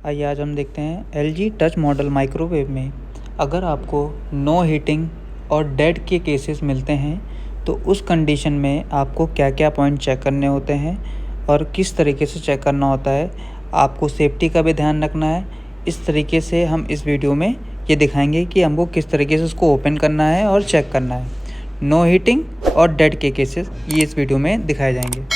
आइए आज हम देखते हैं LG टच मॉडल माइक्रोवेव में अगर आपको नो हीटिंग और डेड के केसेस मिलते हैं तो उस कंडीशन में आपको क्या क्या पॉइंट चेक करने होते हैं और किस तरीके से चेक करना होता है। आपको सेफ्टी का भी ध्यान रखना है। इस तरीके से हम इस वीडियो में ये दिखाएंगे कि हमको किस तरीके से उसको ओपन करना है और चेक करना है। नो हीटिंग और डेड के केसेस ये इस वीडियो में दिखाए जाएंगे।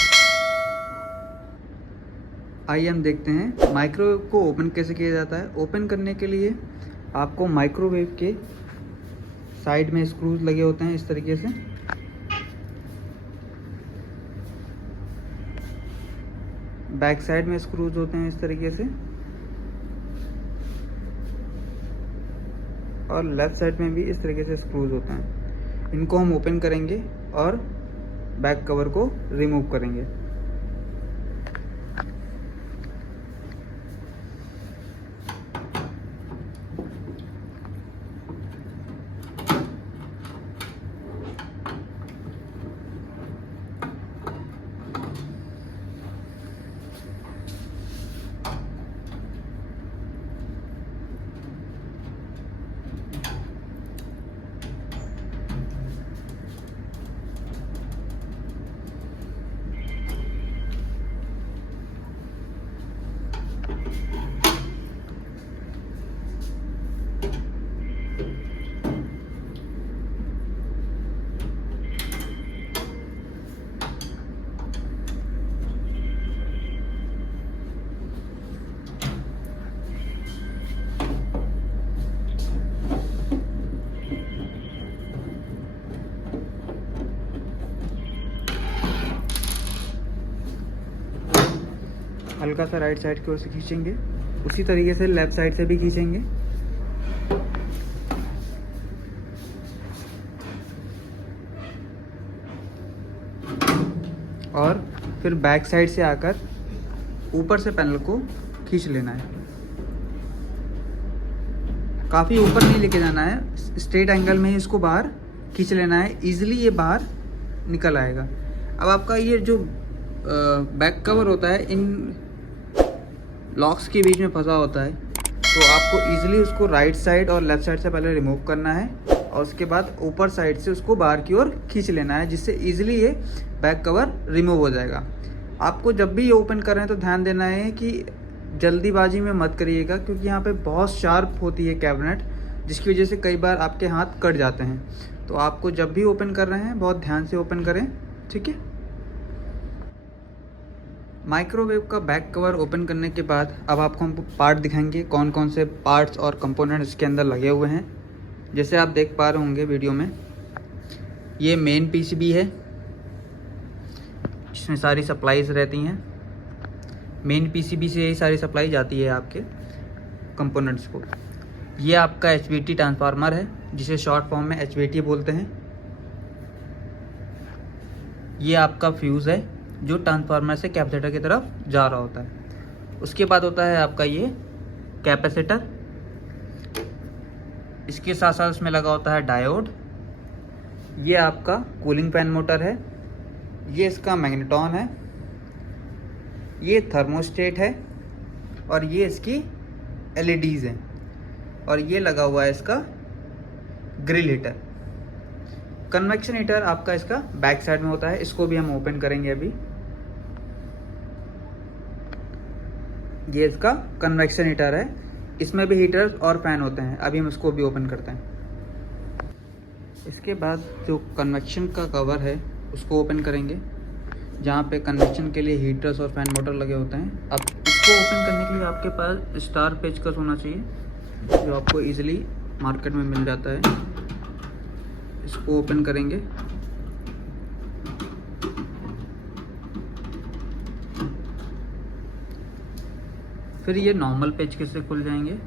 आइए हम देखते हैं माइक्रोवेव को ओपन कैसे किया जाता है। ओपन करने के लिए आपको माइक्रोवेव के साइड में स्क्रूज लगे होते हैं इस तरीके से। बैक साइड में स्क्रूज होते हैं इस तरीके से और लेफ्ट साइड में भी इस तरीके से स्क्रूज होते हैं। इनको हम ओपन करेंगे और बैक कवर को रिमूव करेंगे। हल्का सा राइट साइड की ओर से खींचेंगे, उसी तरीके से लेफ्ट साइड से भी खींचेंगे। और फिर बैक साइड से आकर ऊपर से पैनल को खींच लेना है। काफ़ी ऊपर नहीं लेके जाना है, स्ट्रेट एंगल में ही इसको बाहर खींच लेना है। इजीली ये बाहर निकल आएगा। अब आपका ये जो बैक कवर होता है इन लॉक्स के बीच में फंसा होता है, तो आपको इजीली उसको राइट साइड और लेफ्ट साइड से पहले रिमूव करना है और उसके बाद ऊपर साइड से उसको बाहर की ओर खींच लेना है, जिससे इजीली ये बैक कवर रिमूव हो जाएगा। आपको जब भी ये ओपन कर रहे हैं तो ध्यान देना है कि जल्दीबाजी में मत करिएगा, क्योंकि यहाँ पे बहुत शार्प होती है कैबिनेट, जिसकी वजह से कई बार आपके हाथ कट जाते हैं। तो आपको जब भी ओपन कर रहे हैं बहुत ध्यान से ओपन करें, ठीक है। माइक्रोवेव का बैक कवर ओपन करने के बाद अब आपको हम पार्ट दिखाएंगे, कौन कौन से पार्ट्स और कंपोनेंट्स इसके अंदर लगे हुए हैं। जैसे आप देख पा रहे होंगे वीडियो में, ये मेन पीसीबी है, इसमें सारी सप्लाईज रहती हैं। मेन पीसीबी से यही सारी सप्लाई जाती है आपके कंपोनेंट्स को। ये आपका एचवीटी ट्रांसफार्मर है, जिसे शॉर्ट फॉर्म में एचवीटी बोलते हैं। ये आपका फ्यूज़ है जो ट्रांसफार्मर से कैपेसिटर की तरफ जा रहा होता है। उसके बाद होता है आपका ये कैपेसिटर, इसके साथ साथ उसमें लगा होता है डायोड। ये आपका कूलिंग फैन मोटर है, ये इसका मैग्नेट्रॉन है, ये थर्मोस्टेट है और ये इसकी एलईडीज़ हैं और ये लगा हुआ है इसका ग्रिल हीटर। कन्वेक्शन हीटर आपका इसका बैक साइड में होता है, इसको भी हम ओपन करेंगे अभी। ये इसका कन्वेक्शन हीटर है, इसमें भी हीटर्स और फैन होते हैं। अभी हम इसको भी ओपन करते हैं। इसके बाद जो कन्वेक्शन का कवर है उसको ओपन करेंगे, जहाँ पे कन्वेक्शन के लिए हीटर्स और फैन मोटर लगे होते हैं। अब इसको ओपन करने के लिए आपके पास स्टार पेचकस होना चाहिए, जो आपको इजीली मार्केट में मिल जाता है। इसको ओपन करेंगे, फिर ये नॉर्मल पेचकस से खुल जाएंगे।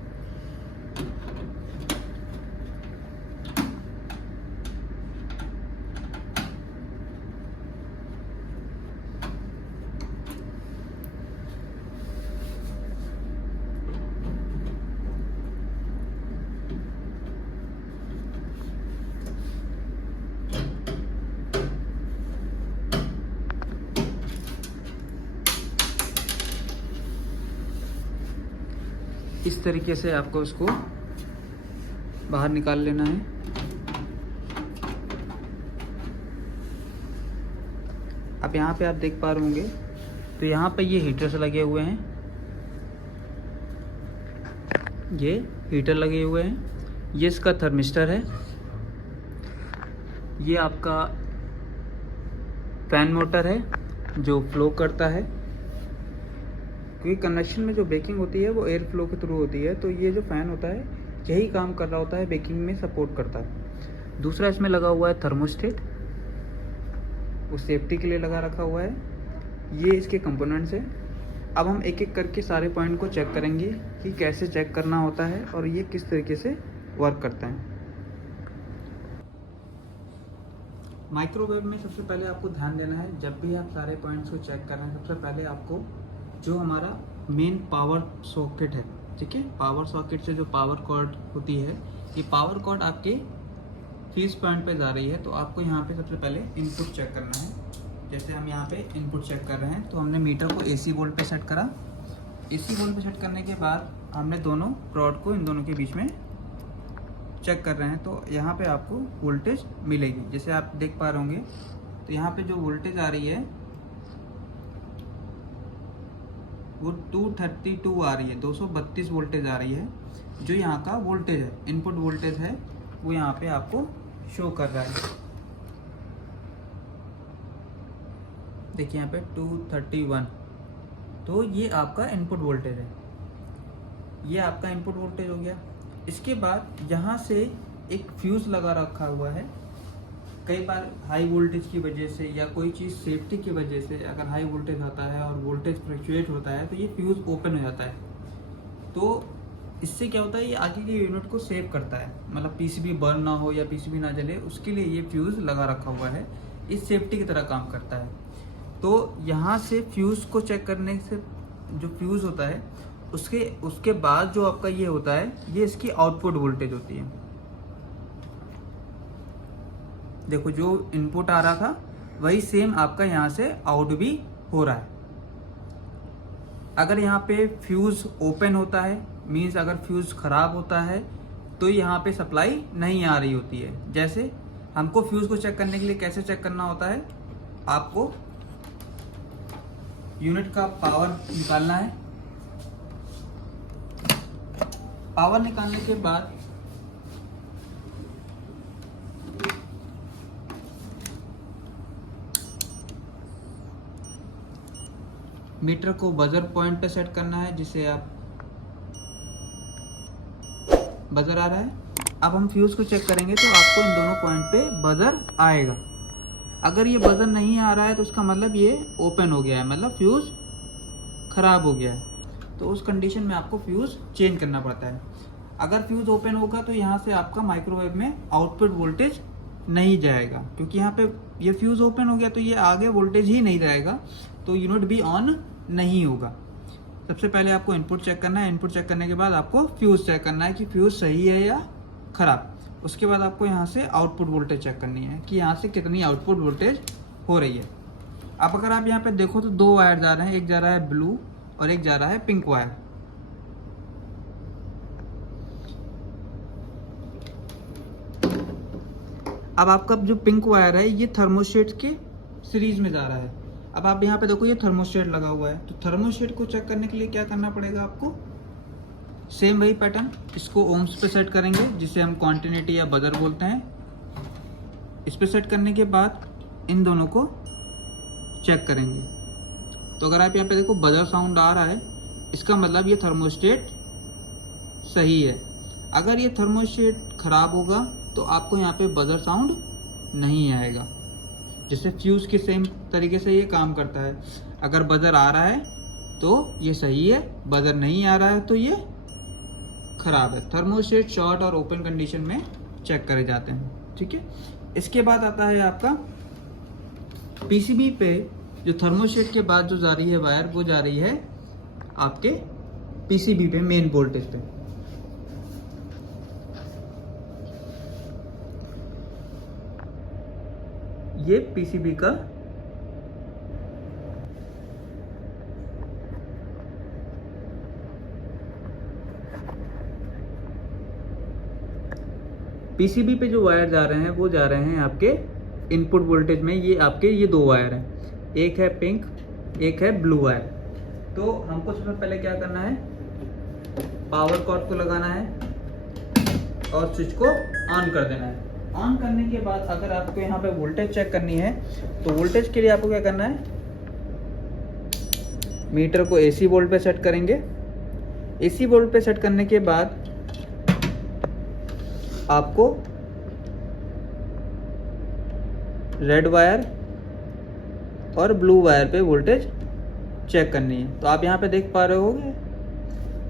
इस तरीके से आपको उसको बाहर निकाल लेना है। अब यहाँ पे आप देख पा रहे होंगे तो यहाँ पे ये हीटर्स लगे हुए हैं, ये हीटर लगे हुए हैं। ये इसका थर्मिस्टर है, ये आपका फैन मोटर है जो फ्लो करता है, क्योंकि कन्वेक्शन में जो बेकिंग होती है वो एयर फ्लो के थ्रू होती है, तो ये जो फ़ैन होता है यही काम कर रहा होता है, बेकिंग में सपोर्ट करता है। दूसरा इसमें लगा हुआ है थर्मोस्टेट, वो सेफ्टी के लिए लगा रखा हुआ है। ये इसके कंपोनेंट्स हैं। अब हम एक एक करके सारे पॉइंट को चेक करेंगे कि कैसे चेक करना होता है और ये किस तरीके से वर्क करता है। माइक्रोवेव में सबसे पहले आपको ध्यान देना है, जब भी आप सारे पॉइंट्स को चेक कर रहे हैं, सबसे पहले आपको जो हमारा मेन पावर सॉकेट है, ठीक है, पावर सॉकेट से जो पावर कॉर्ड होती है, ये पावर कॉर्ड आपके फ्यूज पॉइंट पे जा रही है, तो आपको यहाँ पे सबसे पहले इनपुट चेक करना है। जैसे हम यहाँ पे इनपुट चेक कर रहे हैं, तो हमने मीटर को AC वोल्ट पे सेट करा। AC वोल्ट पे सेट करने के बाद हमने दोनों रॉड को इन दोनों के बीच में चेक कर रहे हैं, तो यहाँ पे आपको वोल्टेज मिलेगी। जैसे आप देख पा रहे होंगे तो यहाँ पे जो वोल्टेज आ रही है वो 232 आ रही है, 232 वोल्टेज आ रही है। जो यहाँ का वोल्टेज है, इनपुट वोल्टेज है, वो यहाँ पे आपको शो कर रहा है। देखिए यहाँ पे 231, तो ये आपका इनपुट वोल्टेज है, ये आपका इनपुट वोल्टेज हो गया। इसके बाद यहाँ से एक फ्यूज़ लगा रखा हुआ है। कई बार हाई वोल्टेज की वजह से या कोई चीज़ सेफ्टी की वजह से अगर हाई वोल्टेज आता है और वोल्टेज फ्लक्चुएट होता है तो ये फ्यूज़ ओपन हो जाता है। तो इससे क्या होता है, ये आगे के यूनिट को सेव करता है, मतलब पीसीबी बर्न ना हो या पीसीबी ना जले, उसके लिए ये फ्यूज़ लगा रखा हुआ है। इस सेफ्टी की तरह काम करता है। तो यहाँ से फ्यूज़ को चेक करने से जो फ्यूज़ होता है उसके बाद जो आपका ये होता है, ये इसकी आउटपुट वोल्टेज होती है। देखो जो इनपुट आ रहा था वही सेम आपका यहाँ से आउट भी हो रहा है। अगर यहाँ पे फ्यूज़ ओपन होता है, मीन्स अगर फ्यूज़ ख़राब होता है तो यहाँ पे सप्लाई नहीं आ रही होती है। जैसे हमको फ्यूज़ को चेक करने के लिए कैसे चेक करना होता है, आपको यूनिट का पावर निकालना है। पावर निकालने के बाद मीटर को बजर पॉइंट पे सेट करना है, जिसे आप बजर आ रहा है। अब हम फ्यूज़ को चेक करेंगे तो आपको इन दोनों पॉइंट पे बजर आएगा। अगर ये बजर नहीं आ रहा है तो उसका मतलब ये ओपन हो गया है, मतलब फ्यूज़ ख़राब हो गया है। तो उस कंडीशन में आपको फ्यूज़ चेंज करना पड़ता है। अगर फ्यूज़ ओपन होगा तो यहाँ से आपका माइक्रोवेव में आउटपुट वोल्टेज नहीं जाएगा, क्योंकि यहाँ पे ये फ्यूज़ ओपन हो गया तो ये आगे वोल्टेज ही नहीं जाएगा, तो यूनिट भी ऑन नहीं होगा। सबसे पहले आपको इनपुट चेक करना है। इनपुट चेक करने के बाद आपको फ्यूज़ चेक करना है कि फ्यूज़ सही है या ख़राब। उसके बाद आपको यहाँ से आउटपुट वोल्टेज चेक करनी है कि यहाँ से कितनी आउटपुट वोल्टेज हो रही है। अब अगर आप यहाँ पे देखो तो दो वायर जा रहे हैं, एक जा रहा है ब्लू और एक जा रहा है पिंक वायर। अब आपका जो पिंक वायर है ये थर्मोस्टेट के सीरीज में जा रहा है। अब आप यहाँ पे देखो ये थर्मोस्टेट लगा हुआ है, तो थर्मोस्टेट को चेक करने के लिए क्या करना पड़ेगा आपको, सेम वही पैटर्न, इसको ओम्स पे सेट करेंगे, जिसे हम क्वांटिटी या बजर बोलते हैं। इस पे सेट करने के बाद इन दोनों को चेक करेंगे। तो अगर आप यहाँ पे देखो बजर साउंड आ रहा है, इसका मतलब ये थर्मोस्टेट सही है। अगर ये थर्मोस्टेट ख़राब होगा तो आपको यहाँ पे बजर साउंड नहीं आएगा। जैसे फ्यूज़ के सेम तरीके से ये काम करता है। अगर बजर आ रहा है तो ये सही है, बजर नहीं आ रहा है तो ये ख़राब है। थर्मोस्टेट शॉर्ट और ओपन कंडीशन में चेक करे जाते हैं, ठीक है। इसके बाद आता है आपका पीसीबी पे जो थर्मोस्टेट के बाद जो जा रही है वायर, वो जा रही है आपके पीसीबी पे, मेन वोल्टेज पे। ये पीसीबी का पीसीबी पे जो वायर जा रहे हैं वो जा रहे हैं आपके इनपुट वोल्टेज में। ये आपके ये 2 वायर हैं, एक है पिंक, एक है ब्लू वायर। तो हमको सबसे पहले क्या करना है, पावर कॉर्ड को लगाना है और स्विच को ऑन कर देना है। ऑन करने के बाद अगर आपको यहाँ पे वोल्टेज चेक करनी है तो वोल्टेज के लिए आपको क्या करना है, मीटर को एसी वोल्ट पे सेट करेंगे। एसी वोल्ट पे सेट करने के बाद आपको रेड वायर और ब्लू वायर पे वोल्टेज चेक करनी है। तो आप यहाँ पे देख पा रहे होगे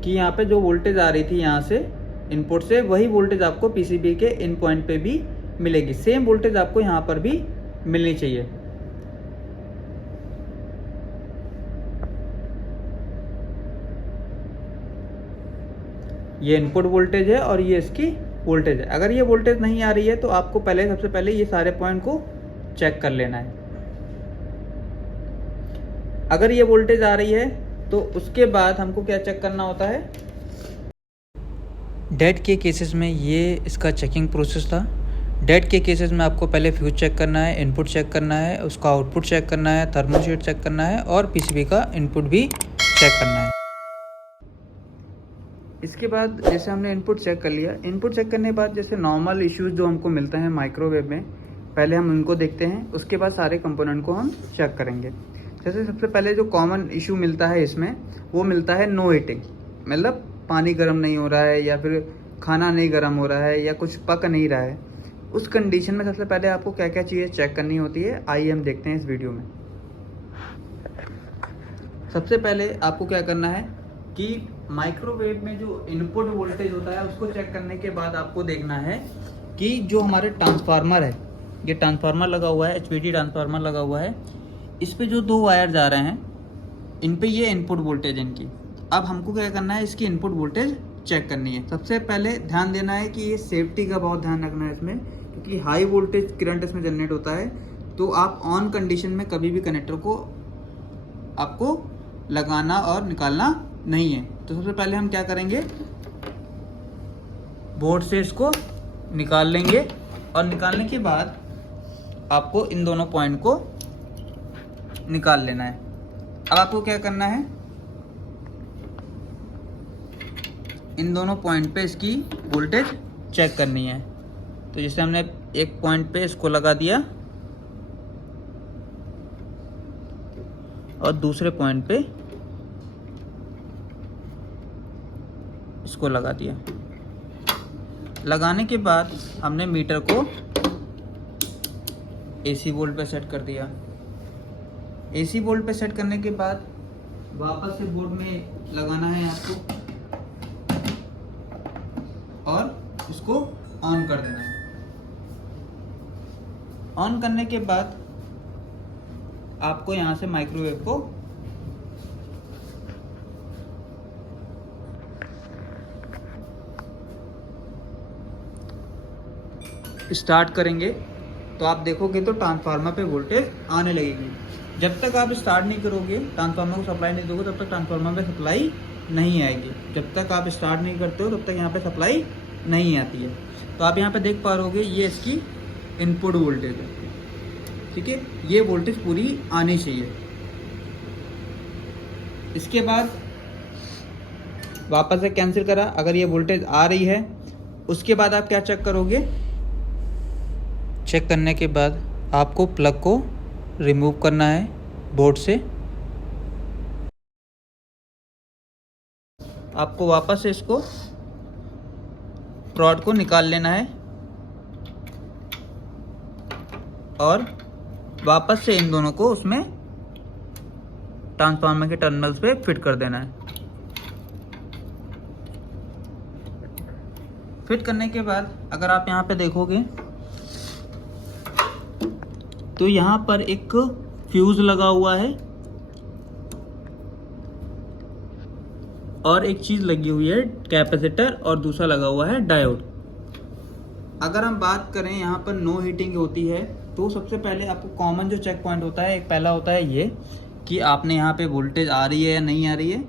कि यहाँ पे जो वोल्टेज आ रही थी यहाँ से इनपुट से, वही वोल्टेज आपको पीसीबी के इन पॉइंट पे भी मिलेगी। सेम वोल्टेज आपको यहाँ पर भी मिलनी चाहिए। ये इनपुट वोल्टेज है और ये इसकी वोल्टेज है। अगर ये वोल्टेज नहीं आ रही है तो आपको सबसे पहले ये सारे पॉइंट को चेक कर लेना है। अगर ये वोल्टेज आ रही है तो उसके बाद हमको क्या चेक करना होता है, डेड के केसेस में ये इसका चेकिंग प्रोसेस था। डेड के केसेस में आपको पहले फ्यूज चेक करना है, इनपुट चेक करना है, उसका आउटपुट चेक करना है, थर्मोशीट चेक करना है और पीसीबी का इनपुट भी चेक करना है। इसके बाद जैसे हमने इनपुट चेक कर लिया, इनपुट चेक करने के बाद जैसे नॉर्मल इश्यूज जो हमको मिलता है माइक्रोवेव में, पहले हम उनको देखते हैं, उसके बाद सारे कंपोनेंट को हम चेक करेंगे। जैसे सबसे पहले जो कॉमन इशू मिलता है इसमें, वो मिलता है नो हीटिंग, मतलब पानी गर्म नहीं हो रहा है या फिर खाना नहीं गर्म हो रहा है या कुछ पक नहीं रहा है। उस कंडीशन में सबसे पहले आपको क्या क्या चीज़ें चेक करनी होती है, आइए हम देखते हैं इस वीडियो में। सबसे पहले आपको क्या करना है कि माइक्रोवेव में जो इनपुट वोल्टेज होता है उसको चेक करने के बाद आपको देखना है कि जो हमारे ट्रांसफार्मर है, ये ट्रांसफार्मर लगा हुआ है, एचवीडी ट्रांसफार्मर लगा हुआ है, इस पे जो 2 वायर जा रहे हैं, इन पे ये इनपुट वोल्टेज इनकी। अब हमको क्या करना है, इसकी इनपुट वोल्टेज चेक करनी है। सबसे पहले ध्यान देना है कि ये सेफ्टी का बहुत ध्यान रखना है इसमें, क्योंकि हाई वोल्टेज करंट इसमें जनरेट होता है। तो आप ऑन कंडीशन में कभी भी कनेक्टर को आपको लगाना और निकालना नहीं है। तो सबसे पहले हम क्या करेंगे, बोर्ड से इसको निकाल लेंगे और निकालने के बाद आपको इन दोनों पॉइंट को निकाल लेना है। अब आपको क्या करना है, इन दोनों पॉइंट पे इसकी वोल्टेज चेक करनी है। तो जैसे हमने एक पॉइंट पे इसको लगा दिया और दूसरे पॉइंट पे इसको लगा दिया। लगाने के बाद हमने मीटर को एसी वोल्ट पे सेट कर दिया। एसी वोल्ट पे सेट करने के बाद वापस से बोर्ड में लगाना है आपको और इसको ऑन कर देना है। ऑन करने के बाद आपको यहाँ से माइक्रोवेव को स्टार्ट करेंगे तो आप देखोगे तो ट्रांसफार्मर पे वोल्टेज आने लगेगी। जब तक आप स्टार्ट नहीं करोगे, ट्रांसफार्मर को सप्लाई नहीं दोगे, तब तक ट्रांसफार्मर पे सप्लाई नहीं आएगी। जब तक आप स्टार्ट नहीं करते हो तब तक यहाँ पे सप्लाई नहीं आती है। तो आप यहाँ पे देख पा रहोगे ये इसकी इनपुट वोल्टेज है, ठीक है। ये वोल्टेज पूरी आनी चाहिए। इसके बाद वापस से कैंसिल करा, अगर ये वोल्टेज आ रही है उसके बाद आप क्या चेक करोगे, चेक करने के बाद आपको प्लग को रिमूव करना है बोर्ड से। आपको वापस से इसको रॉड को निकाल लेना है और वापस से इन दोनों को उसमें ट्रांसफार्मर के टर्मिनल्स पे फिट कर देना है। फिट करने के बाद अगर आप यहाँ पे देखोगे तो यहाँ पर एक फ्यूज लगा हुआ है और एक चीज़ लगी हुई है कैपेसिटर और दूसरा लगा हुआ है डायोड। अगर हम बात करें यहाँ पर नो हीटिंग होती है तो सबसे पहले आपको कॉमन जो चेक पॉइंट होता है, एक पहला होता है ये कि आपने यहाँ पे वोल्टेज आ रही है या नहीं आ रही है।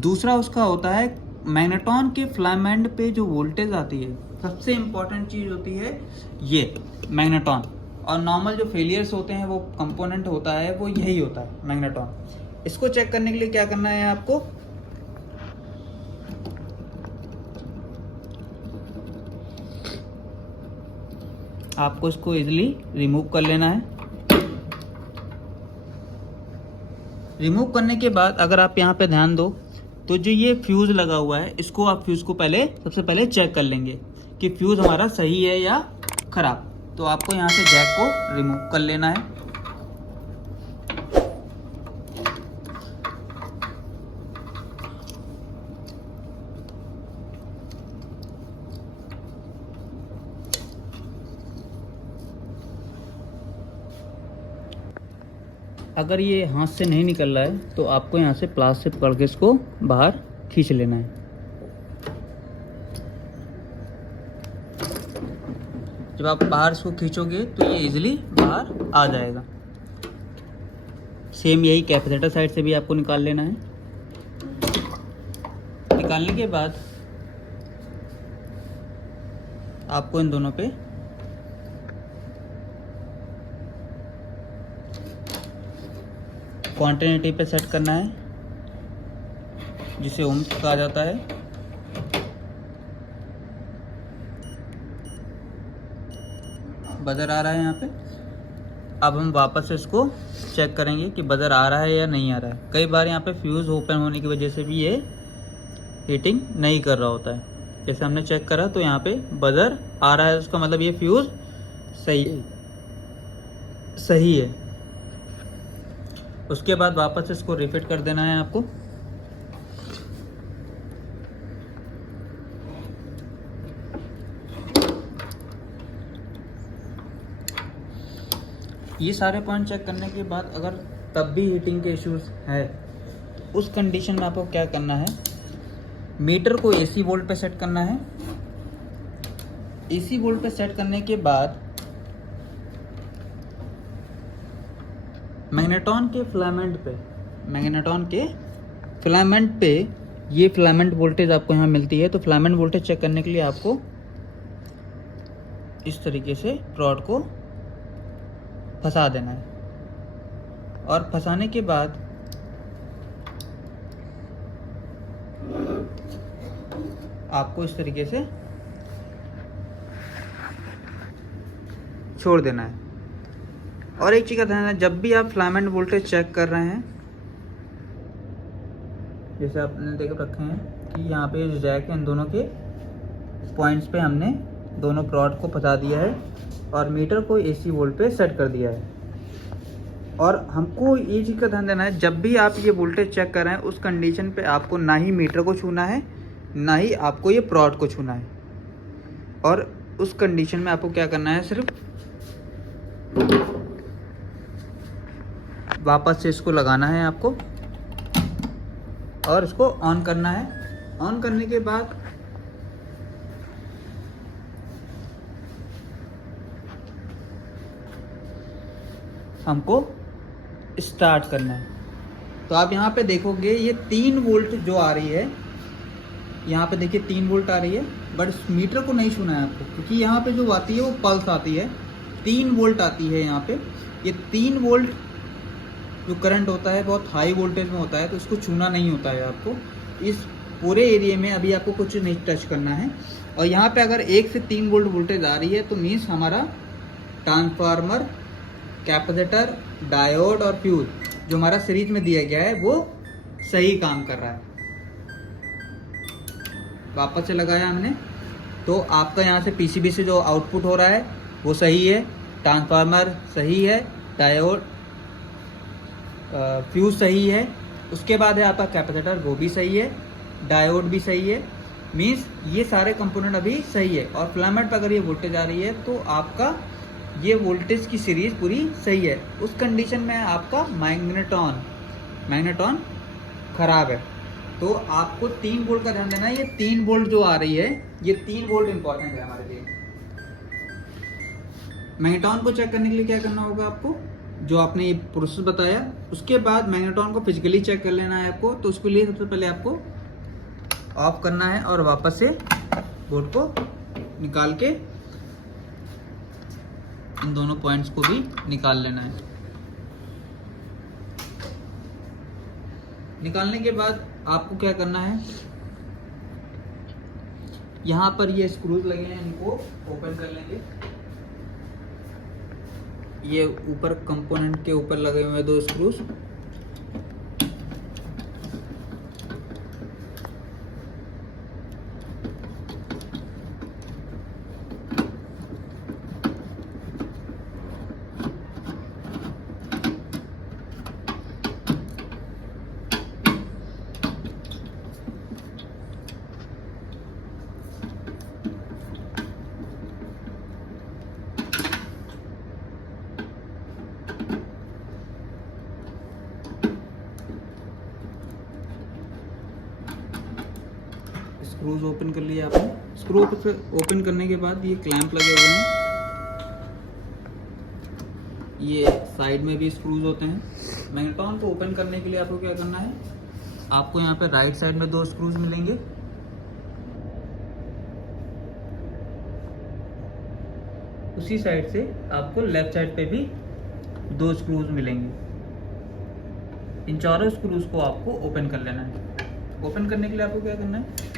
दूसरा उसका होता है मैग्नेट्रॉन के फिलामेंट पे जो वोल्टेज आती है, सबसे इम्पोर्टेंट चीज़ होती है ये मैग्नेट्रॉन। और नॉर्मल जो फेलियर्स होते हैं वो कंपोनेंट होता है वो यही होता है मैग्नेट्रॉन। इसको चेक करने के लिए क्या करना है आपको, आपको इसको इजीली रिमूव कर लेना है। रिमूव करने के बाद अगर आप यहाँ पे ध्यान दो तो जो ये फ्यूज़ लगा हुआ है, इसको आप फ्यूज़ को सबसे पहले चेक कर लेंगे कि फ्यूज़ हमारा सही है या ख़राब। तो आपको यहाँ से जैक को रिमूव कर लेना है। अगर ये हाथ से नहीं निकल रहा है तो आपको यहाँ से प्लास से पकड़ के इसको बाहर खींच लेना है। जब आप बाहर इसको खींचोगे तो ये इजीली बाहर आ जाएगा। सेम यही कैपेसिटर साइड से भी आपको निकाल लेना है। निकालने के बाद आपको इन दोनों पे क्वांटिटी पे सेट करना है, जिसे ओम्स कहा जाता है। बजर आ रहा है यहाँ पे। अब हम वापस से इसको चेक करेंगे कि बजर आ रहा है या नहीं आ रहा है। कई बार यहाँ पे फ्यूज़ ओपन होने की वजह से भी ये हीटिंग नहीं कर रहा होता है। जैसे हमने चेक करा तो यहाँ पे बजर आ रहा है, उसका मतलब ये फ्यूज़ सही है। उसके बाद वापस इसको रिफिट कर देना है आपको। ये सारे पॉइंट चेक करने के बाद अगर तब भी हीटिंग के इश्यूज है, उस कंडीशन में आपको क्या करना है, मीटर को एसी वोल्ट पे सेट करना है। एसी वोल्ट पे सेट करने के बाद मैग्नेट्रॉन के फिलामेंट पे ये फिलामेंट वोल्टेज आपको यहाँ मिलती है। तो फिलामेंट वोल्टेज चेक करने के लिए आपको इस तरीके से रॉड को फंसा देना है। और फंसाने के बाद आपको इस तरीके से छोड़ देना है। और एक चीज़ का ध्यान है, जब भी आप फिलामेंट वोल्टेज चेक कर रहे हैं, जैसे आपने देख रखे हैं कि यहाँ पे जो जैक है, इन दोनों के पॉइंट्स पे हमने दोनों रॉड को फंसा दिया है और मीटर को एसी वोल्ट पे सेट कर दिया है। और हमको ये चीज़ का ध्यान देना है, जब भी आप ये वोल्टेज चेक कर रहे हैं, उस कंडीशन पे आपको ना ही मीटर को छूना है, ना ही आपको ये रॉड को छूना है। और उस कंडीशन में आपको क्या करना है, सिर्फ वापस से इसको लगाना है आपको और इसको ऑन करना है। ऑन करने के बाद हमको स्टार्ट करना है। तो आप यहाँ पे देखोगे ये 3 वोल्ट जो आ रही है, यहाँ पे देखिए 3 वोल्ट आ रही है, बट इस मीटर को नहीं छूना है आपको, क्योंकि यहाँ पे जो आती है वो पल्स आती है। 3 वोल्ट आती है यहाँ पे। ये 3 वोल्ट जो करंट होता है बहुत हाई वोल्टेज में होता है, तो इसको छूना नहीं होता है आपको। इस पूरे एरिया में अभी आपको कुछ नहीं टच करना है। और यहाँ पे अगर 1 से 3 वोल्ट वोल्टेज आ रही है तो मीन्स हमारा ट्रांसफार्मर, कैपेसिटर, डायोड और फ्यूज जो हमारा सीरीज में दिया गया है वो सही काम कर रहा है। वापस से लगाया हमने तो आपका यहाँ से पीसीबी से जो आउटपुट हो रहा है वो सही है, ट्रांसफार्मर सही है, डायोड फ्यूज सही है। उसके बाद है आपका कैपेसिटर, वो भी सही है, डायोड भी सही है। मीन्स ये सारे कंपोनेंट अभी सही है। और फिलामेंट पर अगर ये वोल्टेज आ रही है तो आपका ये वोल्टेज की सीरीज पूरी सही है। उस कंडीशन में आपका मैग्नेट्रॉन खराब है। तो आपको 3 वोल्ट का ध्यान देना है। ये 3 वोल्ट जो आ रही है, ये 3 वोल्ट इंपॉर्टेंट है हमारे लिए। मैग्नेट्रॉन को चेक करने के लिए क्या करना होगा आपको, जो आपने ये प्रोसेस बताया, उसके बाद मैग्नेट्रॉन को फिजिकली चेक कर लेना है आपको। तो उसके लिए सबसे पहले आपको ऑफ करना है और वापस से बोर्ड को निकाल के इन दोनों पॉइंट्स को भी निकाल लेना है। निकालने के बाद आपको क्या करना है, यहाँ पर ये स्क्रूज लगे हैं, इनको ओपन कर लेंगे। ये ऊपर कंपोनेंट के ऊपर लगे हुए हैं 2 स्क्रूज। स्क्रूज ओपन कर लिया आपने। स्क्रू ओपन करने के बाद ये क्लैंप लगे हुए हैं, ये साइड में भी स्क्रूज होते हैं। मैग्नेट्रॉन को ओपन करने के लिए आपको क्या करना है, आपको यहाँ पे राइट साइड में 2 स्क्रूज मिलेंगे, उसी साइड से आपको लेफ्ट साइड पे भी 2 स्क्रूज मिलेंगे। इन चारों स्क्रूज को आपको ओपन कर लेना है। ओपन करने के लिए आपको क्या करना है,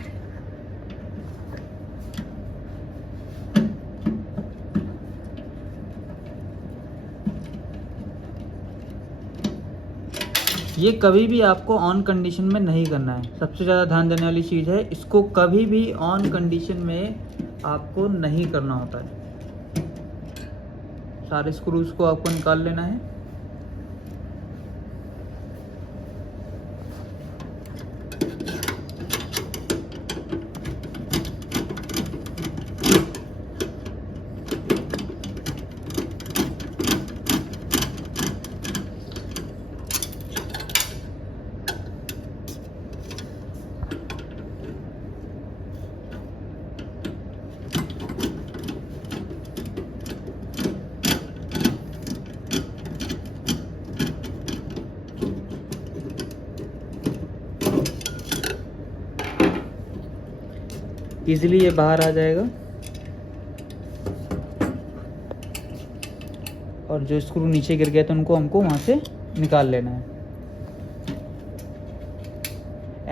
ये कभी भी आपको ऑन कंडीशन में नहीं करना है। सबसे ज़्यादा ध्यान देने वाली चीज़ है, इसको कभी भी ऑन कंडीशन में आपको नहीं करना होता है। सारे स्क्रूज को आपको निकाल लेना है। इजीली ये बाहर आ जाएगा और जो स्क्रू नीचे गिर गया तो उनको हमको वहाँ से निकाल लेना है।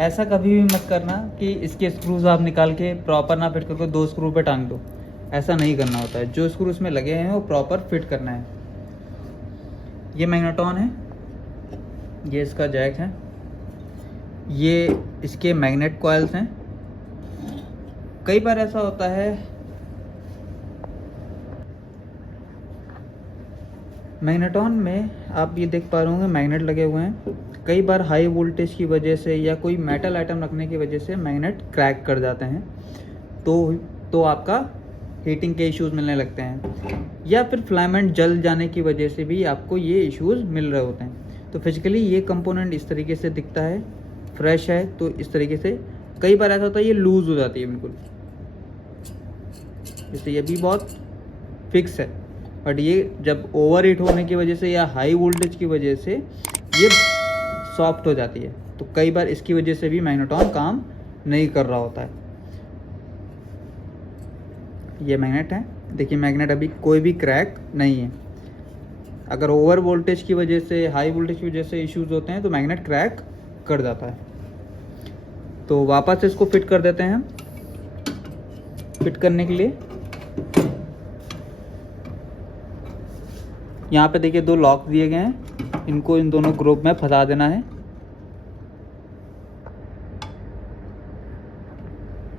ऐसा कभी भी मत करना कि इसके स्क्रूज आप निकाल के प्रॉपर ना फिट करके 2 स्क्रू पे टांग दो, ऐसा नहीं करना होता है। जो स्क्रू उसमें लगे हैं वो प्रॉपर फिट करना है। ये मैग्नेट्रॉन है, ये इसका जैक है, ये इसके मैग्नेट कॉइल्स हैं। कई बार ऐसा होता है मैग्नेट्रॉन में, आप ये देख पा रहे होंगे मैग्नेट लगे हुए हैं। कई बार हाई वोल्टेज की वजह से या कोई मेटल आइटम रखने की वजह से मैग्नेट क्रैक कर जाते हैं, तो आपका हीटिंग के इश्यूज़ मिलने लगते हैं, या फिर फिलामेंट जल जाने की वजह से भी आपको ये इश्यूज़ मिल रहे होते हैं। तो फिजिकली ये कंपोनेंट इस तरीके से दिखता है, फ्रेश है, तो इस तरीके से। कई बार ऐसा होता है ये लूज़ हो जाती है बिल्कुल, जैसे ये भी बहुत फिक्स है, बट ये जब ओवर हीट होने की वजह से या हाई वोल्टेज की वजह से ये सॉफ्ट हो जाती है। तो कई बार इसकी वजह से भी मैग्नेट्रॉन काम नहीं कर रहा होता है। ये मैग्नेट है, देखिए मैग्नेट अभी कोई भी क्रैक नहीं है। अगर ओवर वोल्टेज की वजह से, हाई वोल्टेज की वजह से इश्यूज होते हैं तो मैग्नेट क्रैक कर जाता है। तो वापस से इसको फिट कर देते हैं हम। फिट करने के लिए यहाँ पे देखिए 2 लॉक दिए गए हैं, इनको इन दोनों ग्रुप में फंसा देना है।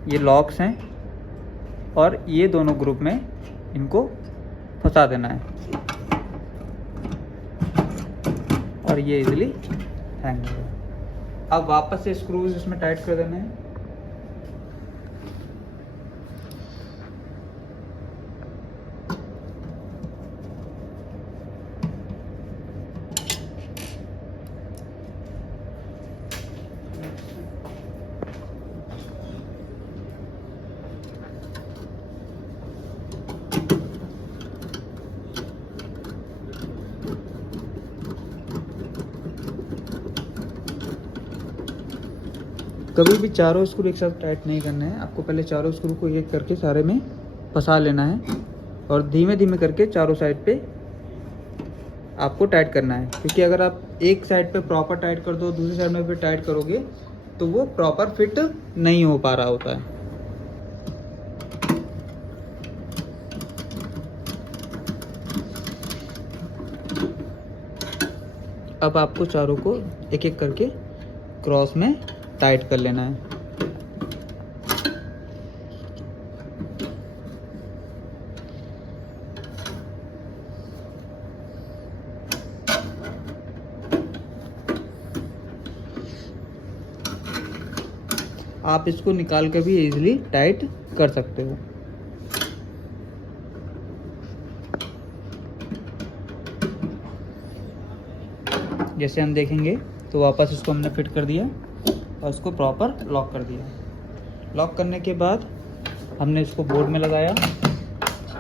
ये लॉक्स हैं और ये दोनों ग्रुप में इनको फंसा देना है और ये इजीली हैंग हो जाएगा। अब वापस से स्क्रूज इसमें टाइट कर देना है। कभी भी चारों स्क्रू एक साथ टाइट नहीं करना है, आपको पहले चारों स्क्रू को एक करके सारे में फंसा लेना है और धीमे धीमे करके चारों साइड पे आपको टाइट करना है, क्योंकि अगर आप एक साइड पे प्रॉपर टाइट कर दो, दूसरी साइड में भी टाइट करोगे तो वो प्रॉपर फिट नहीं हो पा रहा होता है। अब आपको चारों को एक एक करके क्रॉस में टाइट कर लेना है। आप इसको निकाल कर भी इजीली टाइट कर सकते हो। जैसे हम देखेंगे तो वापस इसको हमने फिट कर दिया और इसको प्रॉपर लॉक कर दिया। लॉक करने के बाद हमने इसको बोर्ड में लगाया,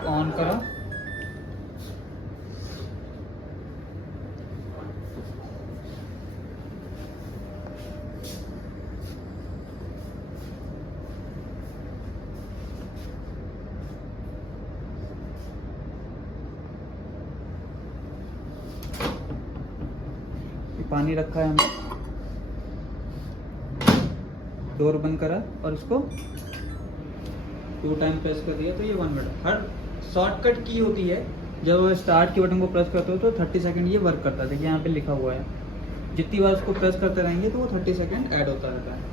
ऑन करा, पानी रखा है हमने, डोर बंद करा और इसको 2 टाइम प्रेस कर दिया तो ये 1 मिनट। हर शॉर्टकट की होती है, जब स्टार्ट के बटन को प्रेस करते हो तो 30 सेकंड ये वर्क करता है। देखिए यहाँ पे लिखा हुआ है, जितनी बार इसको प्रेस करते रहेंगे तो वो 30 सेकंड ऐड होता रहता है।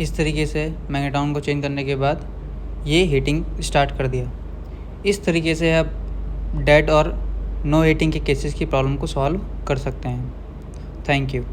इस तरीके से मैग्नेट्रॉन को चेंज करने के बाद ये हीटिंग स्टार्ट कर दिया। इस तरीके से आप डेड और नो हीटिंग के केसेस की प्रॉब्लम को सॉल्व कर सकते हैं। Thank you.